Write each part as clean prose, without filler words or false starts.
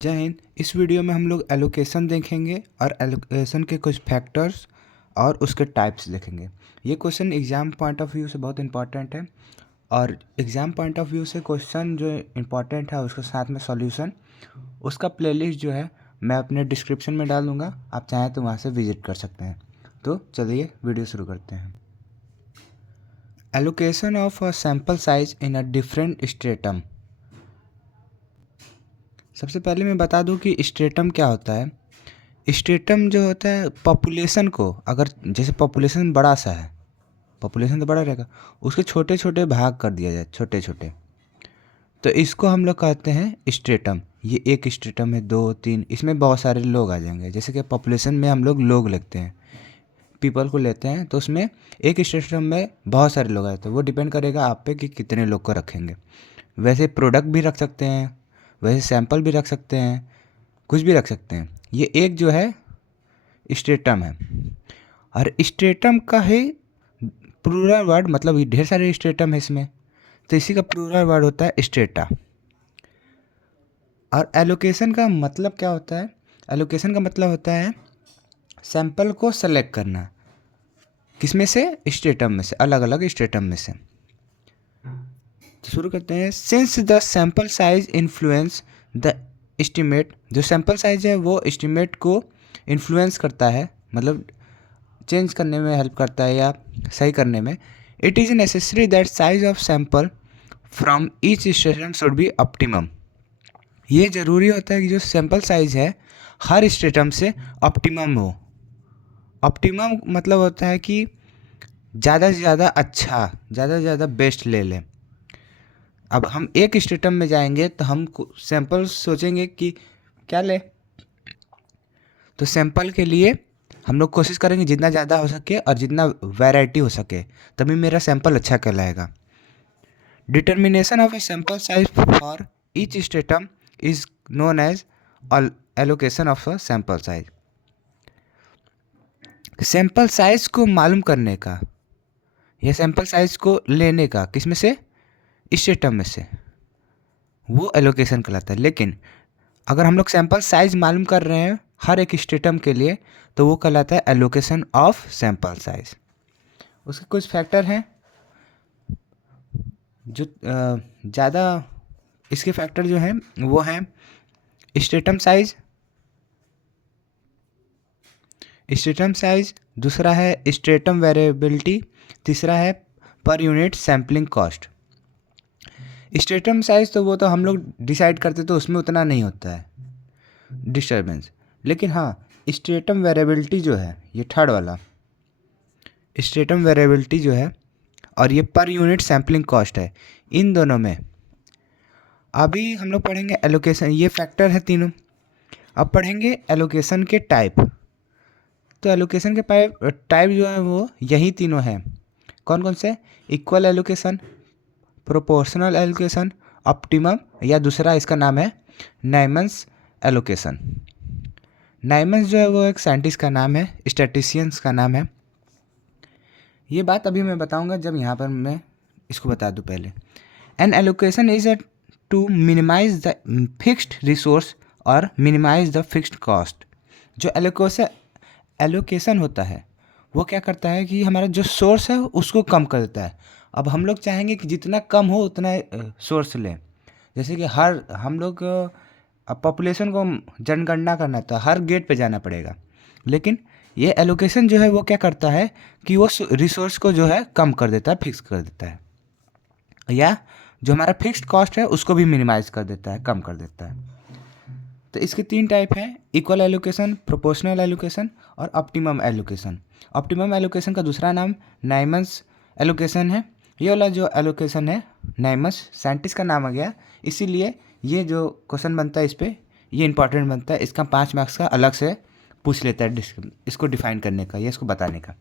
जय हिंद। इस वीडियो में हम लोग एलोकेशन देखेंगे और एलोकेशन के कुछ फैक्टर्स और उसके टाइप्स देखेंगे। ये question exam point of view से बहुत इंपॉर्टेंट है और एग्ज़ाम पॉइंट ऑफ व्यू से क्वेश्चन जो इम्पॉर्टेंट है उसके साथ में सॉल्यूशन, उसका प्लेलिस्ट जो है मैं अपने डिस्क्रिप्शन में डाल दूँगा, आप चाहें तो वहाँ से विजिट कर सकते हैं। तो चलिए वीडियो शुरू करते हैं। Allocation of a sample size in a different stratum. सबसे पहले मैं बता दूं कि स्ट्रेटम क्या होता है। स्ट्रेटम जो होता है पॉपुलेशन को, अगर जैसे पॉपुलेशन बड़ा सा है, पॉपुलेशन तो बड़ा रहेगा, उसके छोटे छोटे भाग कर दिया जाए, छोटे छोटे, तो इसको हम लोग कहते हैं स्ट्रेटम। ये एक स्ट्रेटम है, दो तीन, इसमें बहुत सारे लोग आ जाएंगे। जैसे कि पॉपुलेशन में हम लोग लेते हैं, पीपल को लेते हैं, तो उसमें एक स्ट्रेटम में बहुत सारे लोग आए, तो वो डिपेंड करेगा आप पे कि कितने लोग को रखेंगे। वैसे प्रोडक्ट भी रख सकते हैं, वैसे सैंपल भी रख सकते हैं, कुछ भी रख सकते हैं। ये एक जो है स्ट्रेटम है। और स्ट्रेटम का है प्लूरल वर्ड, मतलब ये ढेर सारे स्ट्रेटम है इसमें, तो इसी का प्लूरल वर्ड होता है स्ट्रेटा। और एलोकेशन का मतलब क्या होता है? एलोकेशन का मतलब होता है सैंपल को सेलेक्ट करना, किसमें से? स्ट्रेटम में से, अलग अलग स्ट्रेटम में से। तो शुरू करते हैं। Since the sample size influence the estimate, जो सैंपल साइज है वो एस्टिमेट को इन्फ्लुएंस करता है, मतलब चेंज करने में हेल्प करता है या सही करने में। It is necessary that size of sample from each stratum should be optimum. ये ज़रूरी होता है कि जो सैंपल साइज है हर स्टेटम से ऑप्टिमम हो। ऑप्टिमम मतलब होता है कि ज़्यादा से ज़्यादा अच्छा, ज़्यादा से ज़्यादा बेस्ट ले लें। अब हम एक स्टेटम में जाएंगे तो हम सैंपल सोचेंगे कि क्या ले, तो सैंपल के लिए हम लोग कोशिश करेंगे जितना ज़्यादा हो सके और जितना वैरायटी हो सके, तभी मेरा सैंपल अच्छा कहलाएगा। Determination of a sample size for each stratum is known as allocation of a sample size. Sample size को मालूम करने का या सैंपल साइज को लेने का, किस में से? स्टेटम में से, वो एलोकेशन कहलाता है। लेकिन अगर हम लोग सैंपल साइज मालूम कर रहे हैं हर एक स्टेटम के लिए, तो वो कहलाता है एलोकेशन ऑफ सैंपल साइज। उसके कुछ फैक्टर हैं जो ज़्यादा, इसके फैक्टर जो हैं वो हैं स्टेटम साइज, दूसरा है स्टेटम वेरिएबिलिटी, तीसरा है per unit sampling cost. Stratum size तो वो तो हम लोग डिसाइड करते, तो उसमें उतना नहीं होता है डिस्टर्बेंस। लेकिन हाँ, स्टेटम वेरिएबिलिटी जो है, ये थर्ड वाला स्टेटम वेरिएबिलिटी जो है, और ये पर यूनिट सैम्पलिंग कॉस्ट है, इन दोनों में अभी हम लोग पढ़ेंगे एलोकेशन। ये फैक्टर है तीनों। अब पढ़ेंगे एलोकेशन के टाइप। तो एलोकेशन के टाइप जो है वो यही तीनों हैं। कौन कौन से? Equal allocation, proportional allocation, optimum, या दूसरा इसका नाम है नाइमन्स एलोकेशन। नाइमन्स जो है वो एक साइंटिस्ट का नाम है, स्टैटिस्टिशियंस का नाम है। ये बात अभी मैं बताऊंगा जब यहाँ पर मैं इसको बता दूँ पहले। An allocation is to minimise the fixed resource और मिनिमाइज द फिक्स्ड कॉस्ट। जो एलोकेशन होता है वो क्या करता है कि हमारा जो सोर्स है उसको कम कर देता है। अब हम लोग चाहेंगे कि जितना कम हो उतना सोर्स लें। जैसे कि हम लोग पॉपुलेशन को जनगणना करना था, हर गेट पे जाना पड़ेगा। लेकिन ये एलोकेशन जो है वो क्या करता है कि वो रिसोर्स को जो है कम कर देता है, फिक्स कर देता है, या जो हमारा फिक्स्ड कॉस्ट है उसको भी मिनिमाइज कर देता है, कम कर देता है। तो इसके तीन टाइप हैं, इक्वल एलोकेशन, प्रोपोर्शनल एलोकेशन और ऑप्टिमम एलोकेशन। ऑप्टिमम एलोकेशन का दूसरा नाम नाइमन्स एलोकेशन है। ये वाला जो एलोकेशन है नाइमस, साइंटिस्ट का नाम आ गया, इसीलिए ये जो क्वेश्चन बनता है इस पर ये इंपॉर्टेंट बनता है। इसका 5 मार्क्स का अलग से पूछ लेता है इसको डिफाइन करने का या इसको बताने का।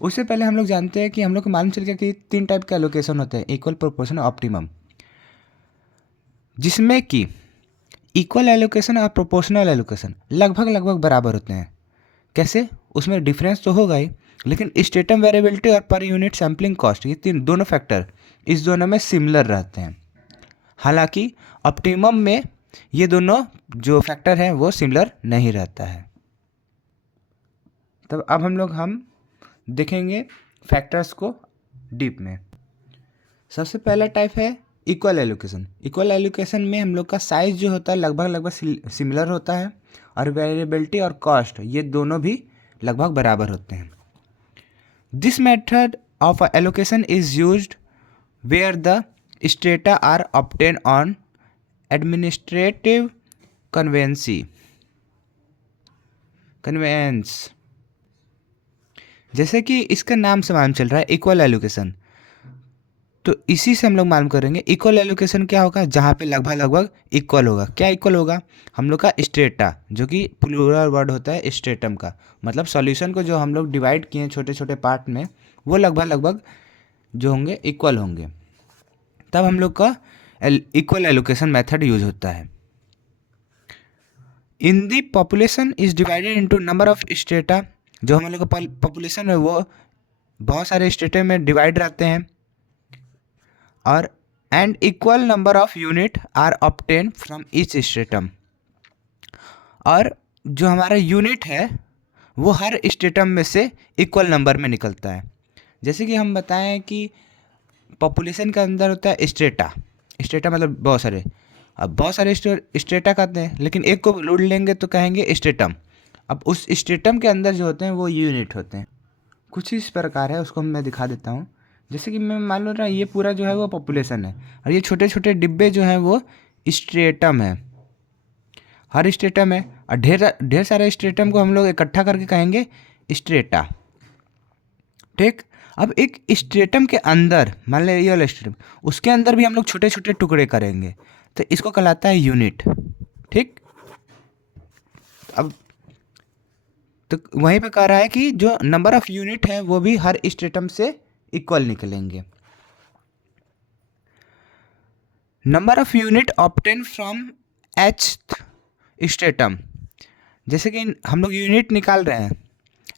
उससे पहले हम लोग जानते हैं कि हम लोग को मालूम चल गया कि 3 टाइप के एलोकेशन होते हैं, इक्वल, प्रोपोर्शनल, ऑप्टिमम, जिसमें कि इक्वल एलोकेशन और प्रोपोर्शनल एलोकेशन लगभग बराबर होते हैं। कैसे? उसमें डिफरेंस तो होगा ही, लेकिन स्टेटम वेरिएबिलिटी और पर यूनिट सैम्पलिंग कॉस्ट, ये दोनों फैक्टर इस दोनों में सिमिलर रहते हैं। हालांकि ऑप्टिमम में ये दोनों जो फैक्टर है वो सिमिलर नहीं रहता है। तब अब हम देखेंगे फैक्टर्स को डीप में। सबसे पहला टाइप है इक्वल एलोकेशन। इक्वल एलोकेशन में हम लोग का साइज जो होता है लगभग सिमिलर होता है और वेरिएबिलिटी और कॉस्ट ये दोनों भी लगभग बराबर होते हैं। This method of allocation is used where the strata are obtain on administrative convenience. जैसे कि इसका नाम से मालूम चल रहा है इक्वल एलोकेशन, तो इसी से हम लोग मालूम करेंगे इक्वल एलोकेशन क्या होगा, जहाँ पे लगभग इक्वल होगा। क्या इक्वल होगा, हम लोग का स्ट्रेटा, जो कि प्लूरल वर्ड होता है स्ट्रेटम का, मतलब सॉल्यूशन को जो हम लोग डिवाइड किए छोटे छोटे पार्ट में, वो लगभग जो होंगे इक्वल होंगे, तब हम लोग का इक्वल एलोकेशन मेथड यूज होता है। In the population is divided into number of strata. जो हम लोग का पॉपुलेशन है वो बहुत सारे स्टेटे में डिवाइड रहते हैं, और and equal number of unit are obtain from each stratum. और जो हमारा यूनिट है वो हर स्टेटम में से इक्वल नंबर में निकलता है। जैसे कि हम बताएं कि पॉपुलेशन के अंदर होता है स्टेटा मतलब बहुत सारे, अब बहुत सारे स्टेटा कहते हैं, लेकिन एक को लूट लेंगे तो कहेंगे स्टेटम। अब उस स्टेटम के अंदर जो होते हैं वो यूनिट होते हैं। कुछ इस प्रकार है, उसको मैं दिखा देता हूँ। जैसे कि मैं मान लो रहा ये पूरा जो है वो पॉपुलेशन है, और ये छोटे छोटे डिब्बे जो हैं वो स्ट्रेटम है, हर स्ट्रेटम है, और ढेर सारे स्ट्रेटम को हम लोग इकट्ठा करके कहेंगे स्ट्रेटा। ठीक, अब एक स्ट्रेटम के अंदर मान ले ये वाला स्ट्रेटम, उसके अंदर भी हम लोग छोटे छोटे टुकड़े करेंगे, तो इसको कहलाता है यूनिट। ठीक, अब तो वहीं पे कह रहा है कि जो नंबर ऑफ यूनिट है वो भी हर स्ट्रेटम से इक्वल निकलेंगे। Number of unit obtain from H stratum. जैसे कि हम लोग यूनिट निकाल रहे हैं,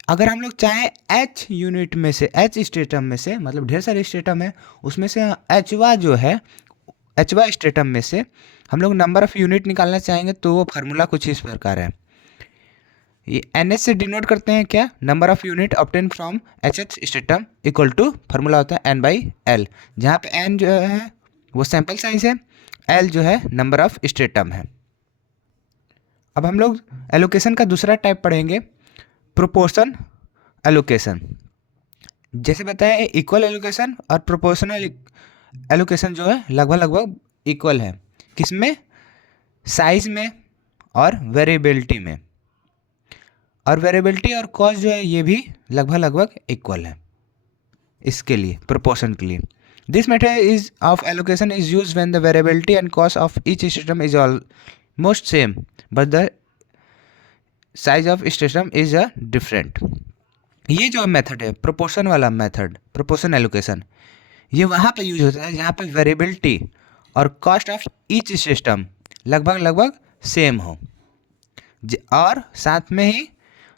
अगर हम लोग चाहें एच यूनिट में से, एच स्ट्रेटम में से, मतलब ढेर सारे स्ट्रेटम है उसमें से एचवा जो है, एचवा स्ट्रेटम में से हम लोग नंबर ऑफ यूनिट निकालना चाहेंगे, तो वो फार्मूला कुछ इस प्रकार है। ये एन एच से डिनोट करते हैं क्या, number of unit obtain from each each stratum equal to formula होता है n/l, जहाँ पे n जो है वो सैंपल साइज है, l जो है नंबर ऑफ स्ट्रेटम है। अब हम लोग एलोकेशन का दूसरा टाइप पढ़ेंगे, प्रोपोर्शन एलोकेशन। जैसे बताया इक्वल एलोकेशन और प्रोपोर्शनल एलोकेशन जो है लगभग इक्वल है। किसमें, साइज में और वेरिएबिलिटी में, और वेरिएबिलिटी और कॉस्ट जो है ये भी लगभग इक्वल है इसके लिए, प्रोपोर्शन के लिए। This method is of allocation is use when the variability and cost of each system is almost same but the size of system is a different. ये जो मेथड है प्रोपोर्शन वाला मेथड, प्रोपोर्शन एलोकेशन, ये वहाँ पे use होता है जहाँ पे वेरिएबिलिटी और कॉस्ट ऑफ ईच सिस्टम लगभग सेम हो, और साथ में ही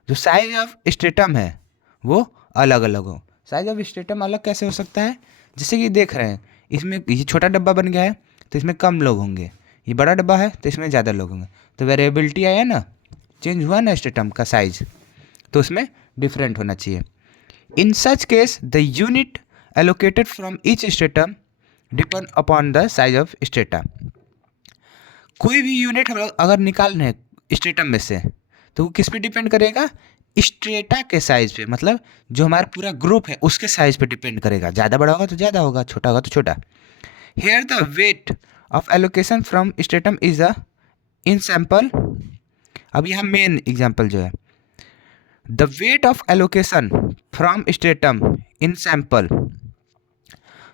जो साइज ऑफ स्ट्रेटम है वो अलग अलग हो। साइज ऑफ स्ट्रेटम अलग कैसे हो सकता है, जैसे कि देख रहे हैं इसमें ये छोटा डब्बा बन गया है तो इसमें कम लोग होंगे, ये बड़ा डब्बा है तो इसमें ज़्यादा लोग होंगे, तो वेरिएबिलिटी आया ना, चेंज हुआ ना स्ट्रेटम का साइज, तो उसमें डिफरेंट होना चाहिए। In such case the unit allocated from each stratum depend upon the size of strata. कोई भी यूनिट हम लोग अगर निकाल रहे हैं स्ट्रेटम में से, तो वो किस पे डिपेंड करेगा, स्ट्रेटा के साइज पे, मतलब जो हमारा पूरा ग्रुप है उसके साइज पे डिपेंड करेगा। ज़्यादा बड़ा होगा तो ज़्यादा होगा, छोटा होगा तो छोटा। Here the weight of allocation from stratum is a in sample. अब यहाँ मेन एग्जाम्पल जो है, the weight of allocation from stratum in sample.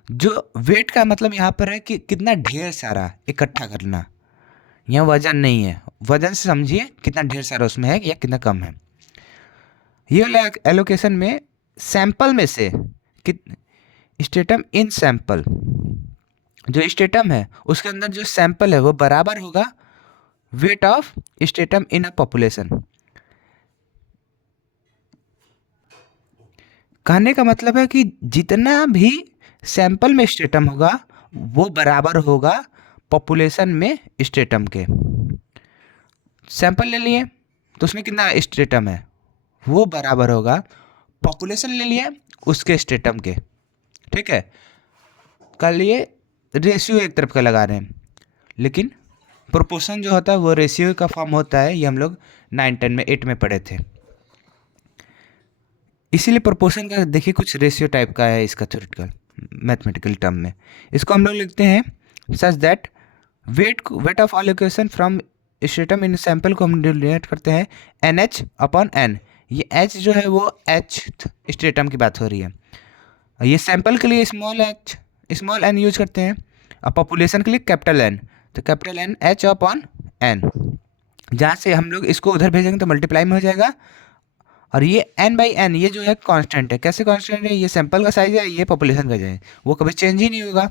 जो वेट का मतलब यहाँ पर है कि कितना ढेर सारा इकट्ठा करना, यहाँ वजन नहीं है, वजन से समझिए कितना ढेर सारा उसमें है या कितना कम है। ये वाला एलोकेशन में सैंपल में से स्ट्रेटम इन सैंपल, जो स्ट्रेटम है उसके अंदर जो सैंपल है वो बराबर होगा weight of stratum in a population. कहने का मतलब है कि जितना भी सैंपल में स्ट्रेटम होगा वो बराबर होगा पॉपुलेशन में स्ट्रेटम के। सैंपल ले लिए तो उसमें कितना स्ट्रेटम है, वो बराबर होगा पॉपुलेशन ले लिया उसके स्ट्रेटम के, ठीक है। कर लिए, रेशियो एक तरफ का लगा रहे हैं, लेकिन प्रोपोर्शन जो होता है वो रेशियो का फॉर्म होता है, ये हम लोग 9, 10 में 8 में पढ़े थे। इसीलिए प्रोपोर्शन का देखिए कुछ रेशियो टाइप का है इसका थ्योरेटिकल मैथमेटिकल टर्म में। इसको हम लोग लिखते हैं such that wait of allocation from stratum in sample को हम डिनोट करते हैं NH/N। ये H जो है वो H स्ट्रेटम की बात हो रही है, ये सैंपल के लिए स्मॉल n यूज करते हैं, और पॉपुलेशन के लिए कैपिटल N, तो कैपिटल N H/N। जहाँ से हम लोग इसको उधर भेजेंगे तो मल्टीप्लाई में हो जाएगा, और ये n/n ये जो है कांस्टेंट है। कैसे कांस्टेंट है, ये सैंपल का साइज है, ये पॉपुलेशन का है, वो कभी चेंज ही नहीं होगा।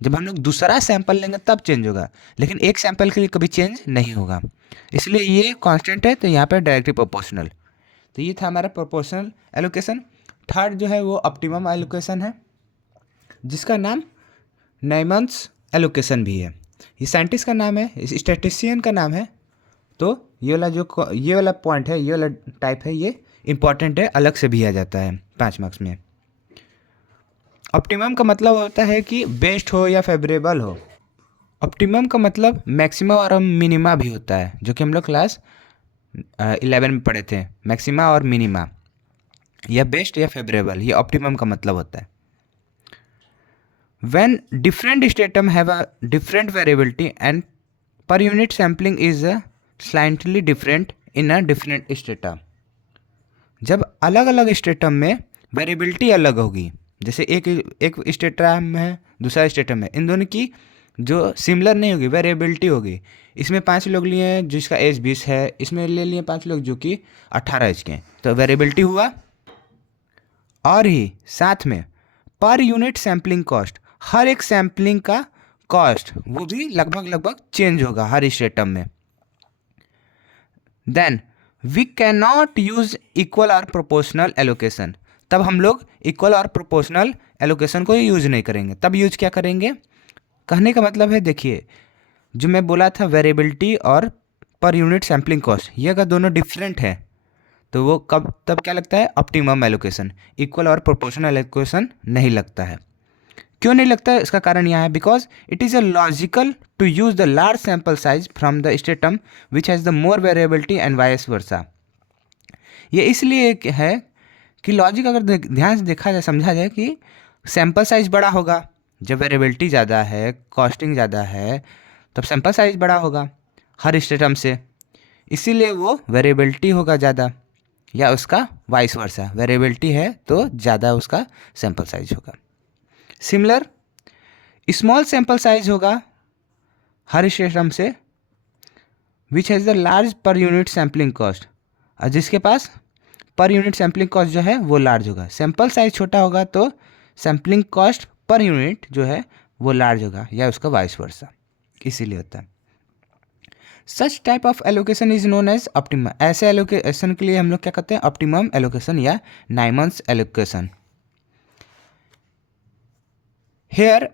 जब हम लोग दूसरा सैंपल लेंगे तब चेंज होगा, लेकिन एक सैंपल के लिए कभी चेंज नहीं होगा, इसलिए ये कांस्टेंट है, तो यहाँ पर डायरेक्टली प्रोपोर्शनल। तो ये था हमारा प्रोपोर्शनल एलोकेशन। थर्ड जो है वो ऑप्टिमम एलोकेशन है, जिसका नाम नाइमन्स एलोकेशन भी है। ये साइंटिस्ट का नाम है, स्टैटिस्टिशियन का नाम है। तो ये वाला पॉइंट है, ये वाला टाइप है, ये इंपॉर्टेंट है, अलग से भी आ जाता है 5 मार्क्स में। ऑप्टिमम का मतलब होता है कि बेस्ट हो या फेवरेबल हो। ऑप्टिमम का मतलब मैक्सिमा और मिनिमा भी होता है, जो कि हम लोग क्लास 11 में पढ़े थे, मैक्सिमा और मिनिमा, या बेस्ट या फेवरेबल, ये ऑप्टिमम का मतलब होता है। When different stratum have a different variability and per unit sampling is slightly different in a different strata। जब अलग अलग स्टेटम में वेरिएबिलिटी अलग होगी, जैसे एक स्टेटम है दूसरा स्टेटम है, इन दोनों की जो सिमिलर नहीं होगी, वेरिएबिलिटी होगी। इसमें 5 लोग लिए हैं जिसका एज 20 है, इसमें ले लिए 5 लोग जो कि 18 एज के हैं, तो वेरिएबिलिटी हुआ। और ही साथ में पर यूनिट सैम्पलिंग कॉस्ट, हर एक सैम्पलिंग का कॉस्ट वो भी लगभग चेंज होगा हर स्टेटम में। Then we can not use equal और प्रोपोर्शनल एलोकेशन, तब हम लोग इक्वल और प्रोपोर्शनल एलोकेशन को यूज नहीं करेंगे। तब यूज क्या करेंगे, कहने का मतलब है, देखिए जो मैं बोला था वेरिएबिलिटी और पर यूनिट सैम्पलिंग कॉस्ट, ये अगर दोनों डिफरेंट है तो वो तब क्या लगता है, ऑप्टिमम एलोकेशन। इक्वल और प्रोपोर्शनल एलोकेशन नहीं लगता है। क्यों नहीं लगता है, इसका कारण यहाँ है, because it is a logical to use the large sample size from the stratum which has the more variability and vice versa. ये इसलिए है कि लॉजिक अगर ध्यान से देखा जाए, समझा जाए कि सैम्पल साइज बड़ा होगा, जब वेरिएबिलिटी ज़्यादा है, कॉस्टिंग ज़्यादा है, तब सैम्पल साइज बड़ा होगा हर स्टेटम से, इसीलिए वो वेरिएबिलिटी होगा ज़्यादा, या उसका वाइस वर्सा, वेरिएबिलिटी है तो ज़्यादा उसका सैम्पल साइज होगा। सिमिलर स्मॉल सैम्पल साइज होगा हर स्टेटम से, विच has the large per unit sampling cost, और जिसके पास पर यूनिट सैम्पलिंग कॉस्ट जो है वो लार्ज होगा। सैम्पल साइज छोटा होगा तो सैम्पलिंग कॉस्ट पर यूनिट जो है वो लार्ज होगा, या उसका वाइस वर्सा, इसीलिए होता है। Such type of allocation is known as optimum. ऐसे एलोकेशन के लिए हम लोग क्या कहते हैं, ऑप्टिमम एलोकेशन या नाइमन्स allocation. Here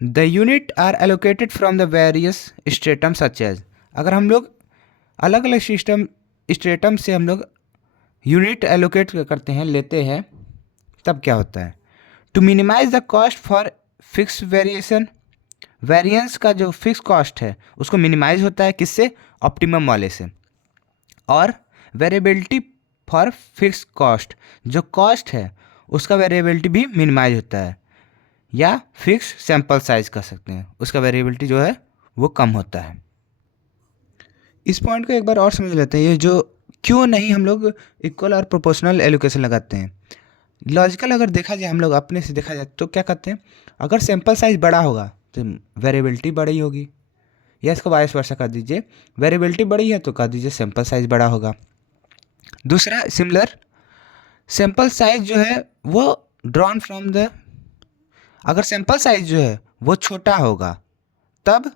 the unit are allocated from the various stratum such as, अगर हम लोग अलग अलग स्ट्रेटम से हम लोग यूनिट एलोकेट करते हैं, लेते हैं, तब क्या होता है, to minimise the cost for fix variation, variance का जो फिक्स कॉस्ट है उसको मिनिमाइज होता है, किससे, ऑप्टिमम वाले से। और वेरिएबिलिटी फॉर फिक्स कॉस्ट, जो कॉस्ट है उसका वेरिएबिलिटी भी मिनिमाइज होता है, या फिक्स सैंपल साइज कर सकते हैं, उसका वेरिएबिलिटी जो है वो कम होता है। इस पॉइंट को एक बार और समझ लेते हैं, ये जो क्यों नहीं हम लोग इक्वल और प्रोपोर्शनल एलोकेशन लगाते हैं। लॉजिकल अगर देखा जाए, हम लोग अपने से देखा जाए तो क्या करते हैं, अगर सैंपल साइज बड़ा होगा तो वेरिएबिलिटी बड़ी होगी, या इसको वाइस वर्सा कर दीजिए, वेरिएबिलिटी बड़ी है तो कर दीजिए सैंपल साइज बड़ा होगा। दूसरा सिमिलर सैंपल साइज जो है वो ड्रॉन फ्रॉम द, अगर सैंपल साइज जो है वो छोटा होगा तब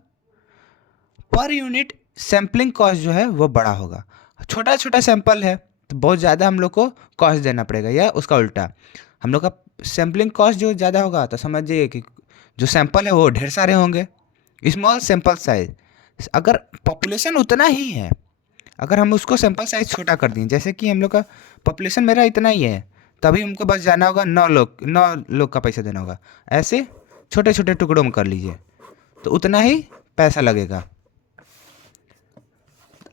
पर यूनिट सैम्पलिंग कॉस्ट जो है वो बड़ा होगा। छोटा छोटा सैंपल है तो बहुत ज़्यादा हम लोग को कॉस्ट देना पड़ेगा, या उसका उल्टा, हम लोग का सैम्पलिंग कॉस्ट जो ज़्यादा होगा तो समझिए कि जो सैंपल है वो ढेर सारे होंगे। स्मॉल सैंपल साइज, अगर पॉपुलेशन उतना ही है, अगर हम उसको सैंपल साइज़ छोटा कर दें, जैसे कि हम लोग का पॉपुलेशन मेरा इतना ही है, तभी हमको बस जाना होगा 9 लोग का पैसा देना होगा। ऐसे छोटे छोटे टुकड़ों में कर लीजिए तो उतना ही पैसा लगेगा।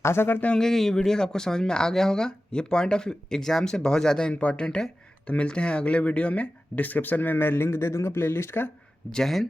आशा करते होंगे कि ये वीडियो आपको समझ में आ गया होगा। ये पॉइंट ऑफ एग्ज़ाम से बहुत ज़्यादा इंपॉर्टेंट है। तो मिलते हैं अगले वीडियो में। डिस्क्रिप्शन में मैं लिंक दे दूँगा प्लेलिस्ट का। जय हिंद।